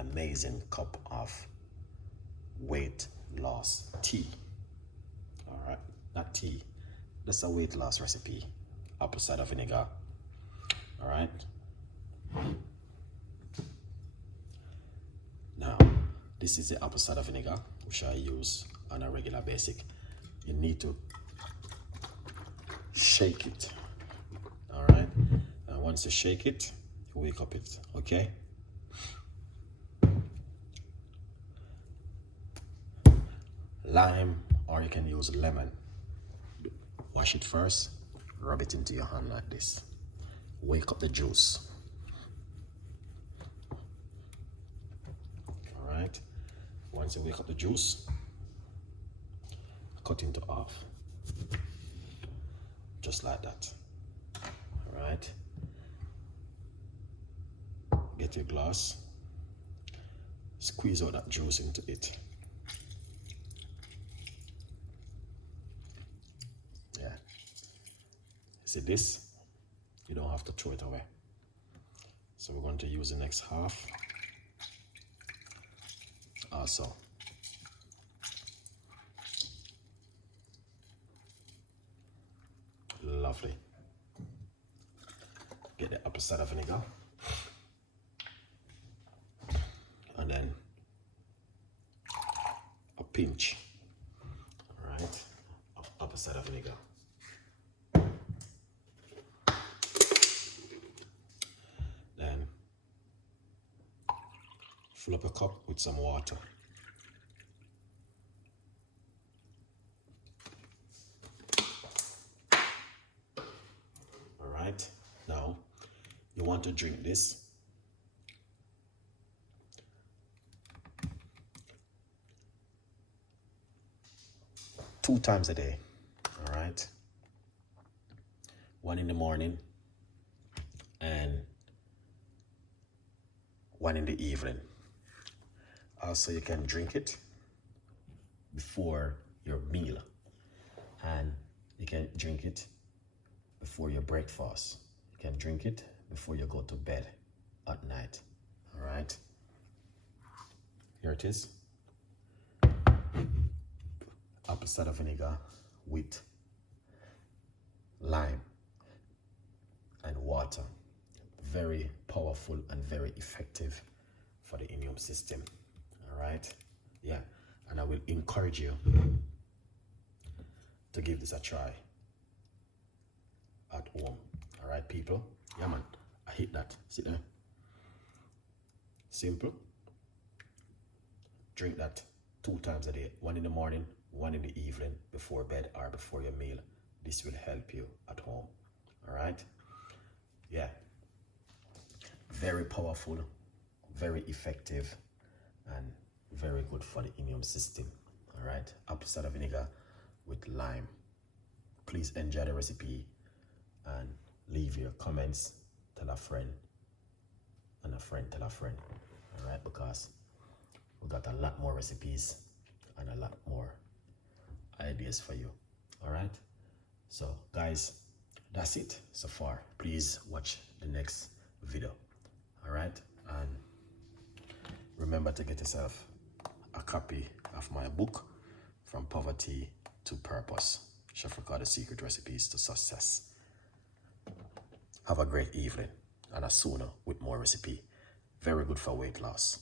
amazing cup of weight loss tea. All right, not tea. This is a weight loss recipe. Apple cider vinegar. All right. Now, this is the apple cider vinegar, which I use on a regular basis. You need to shake it. All right. And once you shake it, you wake up it. Okay. Lime, or you can use lemon. Wash it first, rub it into your hand like this. Wake up the juice. All right. Once you wake up the juice, cut into half. Just like that. All right. Get your glass. Squeeze out that juice into it. Yeah. See this? You don't have to throw it away. So we're going to use the next half also. Lovely. Get the apple cider vinegar. And then a pinch, all right, of apple cider vinegar. Then fill up a cup with some water. All right, now you want to drink this 2 times a day. All right, 1 in the morning and 1 in the evening. Also, you can drink it before your meal, and you can drink it before your breakfast. You can drink it before you go to bed at night. All right, here it is. Apple cider vinegar with lime and water. Very powerful and very effective for the immune system. All right, yeah, and I will encourage you to give this a try at home. All right, people. Yeah, man, I hit that. See there? Simple. Drink that 2 times a day, 1 in the morning, 1 in the evening before bed or before your meal. This will help you at home. All right, yeah, very powerful, very effective, and very good for the immune system. All right, apple cider vinegar with lime. Please enjoy the recipe and leave your comments. Tell a friend, and a friend tell a friend. All right, because we got a lot more recipes and a lot more ideas for you. All right, so guys, that's it so far. Please watch the next video. All right, and remember to get yourself a copy of my book, From Poverty to Purpose, Chef Ricardo Secret Recipes to Success. Have a great evening and a sooner with more recipe. Very good for weight loss.